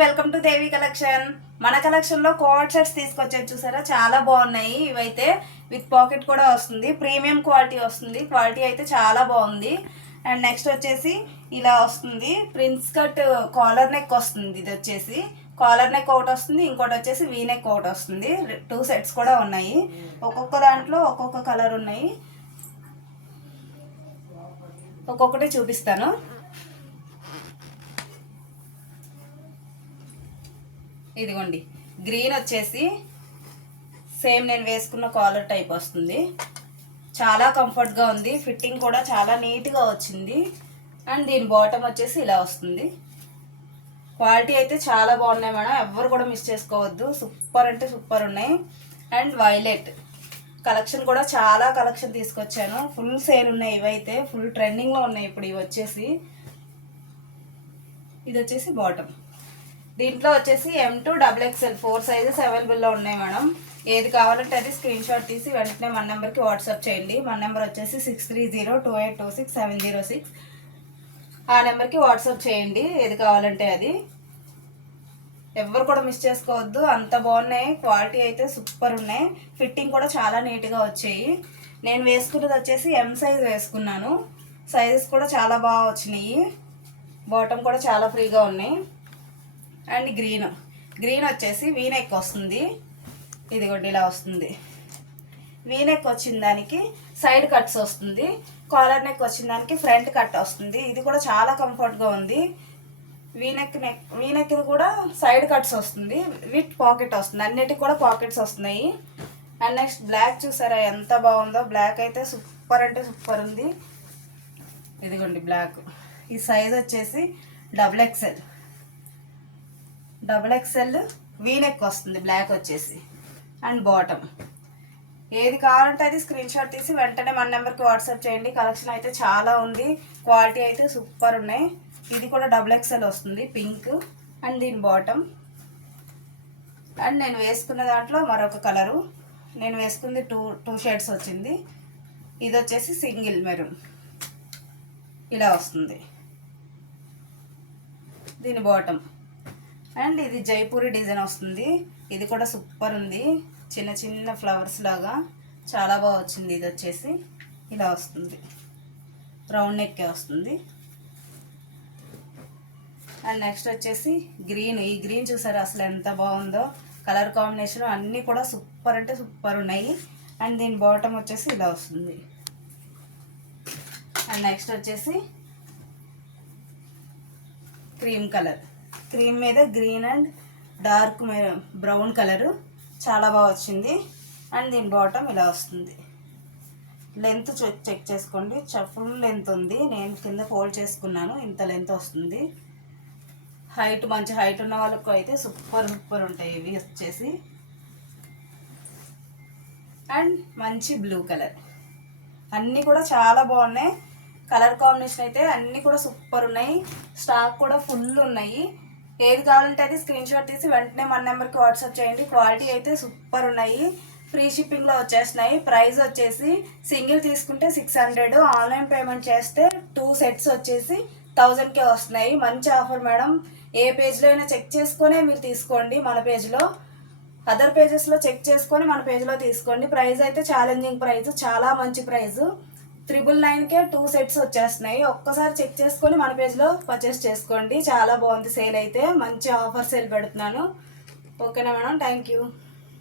Welcome to Devi collection. మన collection లో covert sets తీసుకొచ్చారు చూసారా, చాలా బాగున్నాయి. ఇవైతే విత్ పాకెట్ కూడా వస్తుంది, ప్రీమియం క్వాలిటీ వస్తుంది. క్వాలిటీ అయితే చాలా బాగుంది. అండ్ నెక్స్ట్ వచ్చేసి ఇలా వస్తుంది, ప్రిన్స్ కట్ కాలర్ నెక్ వస్తుంది. ఇది వచ్చేసి కాలర్ నెక్ ఒకటి వస్తుంది, ఇంకోటి వచ్చేసి వీ నెక్ ఒకటి వస్తుంది. 2 సెట్స్ కూడా ఉన్నాయి. ఒక్కొక్క దాంట్లో ఒక్కొక్క కలర్ ఉన్నాయి, ఒక్కొక్కటి చూపిస్తాను. ఇదిగోండి, గ్రీన్ వచ్చేసి సేమ్ నేను వేసుకున్న కాలర్ టైప్ వస్తుంది. చాలా కంఫర్ట్గా ఉంది, ఫిట్టింగ్ కూడా చాలా నీట్గా వచ్చింది. అండ్ దీని బాటమ్ వచ్చేసి ఇలా వస్తుంది. క్వాలిటీ అయితే చాలా బాగున్నాయి మేడం, ఎవ్వరు కూడా మిస్ చేసుకోవద్దు. సూపర్ అంటే సూపర్ ఉన్నాయి. అండ్ వైలెట్ కలెక్షన్ కూడా చాలా కలెక్షన్ తీసుకొచ్చాను. ఫుల్ సేల్ ఉన్నాయి, ఇవైతే ఫుల్ ట్రెండింగ్లో ఉన్నాయి ఇప్పుడు. ఇవి వచ్చేసి ఇది వచ్చేసి బాటమ్. దీంట్లో వచ్చేసి M2 XXL 4 సైజెస్ అవైలబుల్లో ఉన్నాయి మేడం. ఏది కావాలంటే అది స్క్రీన్ షాట్ తీసి వెంటనే మన నెంబర్కి వాట్సాప్ చేయండి. మన నెంబర్ వచ్చేసి 6302826706. ఆ నెంబర్కి వాట్సాప్ చేయండి ఏది కావాలంటే అది. ఎవరు కూడా మిస్ చేసుకోవద్దు, అంత బాగున్నాయి. క్వాలిటీ అయితే సూపర్ ఉన్నాయి, ఫిట్టింగ్ కూడా చాలా నీట్గా వచ్చాయి. నేను వేసుకున్నది వచ్చేసి M సైజ్ వేసుకున్నాను. సైజెస్ కూడా చాలా బాగా వచ్చినాయి. బాటమ్ కూడా చాలా ఫ్రీగా ఉన్నాయి. అండ్ గ్రీన్ వచ్చేసి వీనెక్ వస్తుంది. ఇదిగోండి ఇలా వస్తుంది. వీనెక్ వచ్చిన దానికి సైడ్ కట్స్ వస్తుంది, కాలర్ నెక్ వచ్చిన దానికి ఫ్రంట్ కట్ వస్తుంది. ఇది కూడా చాలా కంఫర్ట్గా ఉంది. వీనెక్ కూడా సైడ్ కట్స్ వస్తుంది, విత్ పాకెట్ వస్తుంది. అన్నిటికి కూడా పాకెట్స్ వస్తున్నాయి. అండ్ నెక్స్ట్ బ్లాక్ చూసారా ఎంత బాగుందో. బ్లాక్ అయితే సూపర్ అంటే సూపర్ ఉంది. ఇదిగోండి బ్లాక్. ఈ సైజ్ వచ్చేసి XXL వీనెక్ వస్తుంది, బ్లాక్ వచ్చేసి. అండ్ బాటమ్ ఏది కావాలంటే అది స్క్రీన్ షాట్ తీసి వెంటనే మన నెంబర్కి వాట్సాప్ చేయండి. కలెక్షన్ అయితే చాలా ఉంది, క్వాలిటీ అయితే సూపర్ ఉన్నాయి. ఇది కూడా XXL వస్తుంది, పింక్. అండ్ దీని బాటమ్. అండ్ నేను వేసుకున్న దాంట్లో మరొక కలరు, నేను వేసుకుంది టూ షేడ్స్ వచ్చింది. ఇది వచ్చేసి సింగిల్ మెరూన్ ఇలా వస్తుంది దీని బాటమ్. అండ్ ఇది జైపూరి డిజైన్ వస్తుంది. ఇది కూడా సూపర్ ఉంది, చిన్న చిన్న ఫ్లవర్స్ లాగా చాలా బాగా వచ్చింది. ఇది వచ్చేసి ఇలా వస్తుంది, రౌండ్ నెక్కే వస్తుంది. అండ్ నెక్స్ట్ వచ్చేసి గ్రీన్. ఈ గ్రీన్ చూసారా అసలు ఎంత బాగుందో, కలర్ కాంబినేషన్ అన్నీ కూడా సూపర్ అంటే సూపర్ ఉన్నాయి. అండ్ దీని బాటమ్ వచ్చేసి ఇలా వస్తుంది. అండ్ నెక్స్ట్ వచ్చేసి క్రీమ్ కలర్, క్రీమ్ మీద green and dark brown colour చాలా బాగా వచ్చింది. అండ్ దీని బాటమ్ ఇలా వస్తుంది. లెంత్ చెక్ చేసుకోండి, ఫుల్ లెంత్ ఉంది. నేను కింద ఫోల్డ్ చేసుకున్నాను, ఇంత లెంత్ వస్తుంది. హైట్ మంచి హైట్ ఉన్న వాళ్ళకు అయితే సూపర్ ఉంటాయి ఇవి వచ్చేసి. అండ్ మంచి బ్లూ కలర్, అన్నీ కూడా చాలా బాగున్నాయి. కలర్ కాంబినేషన్ అయితే అన్నీ కూడా సూపర్ ఉన్నాయి. స్టాక్ కూడా ఫుల్ ఉన్నాయి. ఏది కావాలంటే అది స్క్రీన్ షాట్ తీసి వెంటనే మన నెంబర్కి వాట్సాప్ చేయండి. క్వాలిటీ అయితే సూపర్ ఉన్నాయి, ఫ్రీ షిప్పింగ్లో వచ్చేస్తున్నాయి. ప్రైస్ వచ్చేసి సింగిల్ తీసుకుంటే 600, ఆన్లైన్ పేమెంట్ చేస్తే 2 సెట్స్ వచ్చేసి 1000కే వస్తున్నాయి. మంచి ఆఫర్ మేడం. ఏ పేజ్లో అయినా చెక్ చేసుకొని మీరు తీసుకోండి. మన పేజ్లో, అదర్ పేజెస్లో చెక్ చేసుకొని మన పేజ్లో తీసుకోండి. ప్రైస్ అయితే ఛాలెంజింగ్ ప్రైస్, చాలా మంచి ప్రైస్. 999కే 2 సెట్స్ వచ్చేస్తున్నాయి. ఒక్కసారి చెక్ చేసుకొని మన పేజ్లో పర్చేస్ చేసుకోండి. చాలా బాగుంది సేల్ అయితే, మంచి ఆఫర్ సేల్ పెడుతున్నాను. ఓకేనా మేడం, థ్యాంక్ యూ.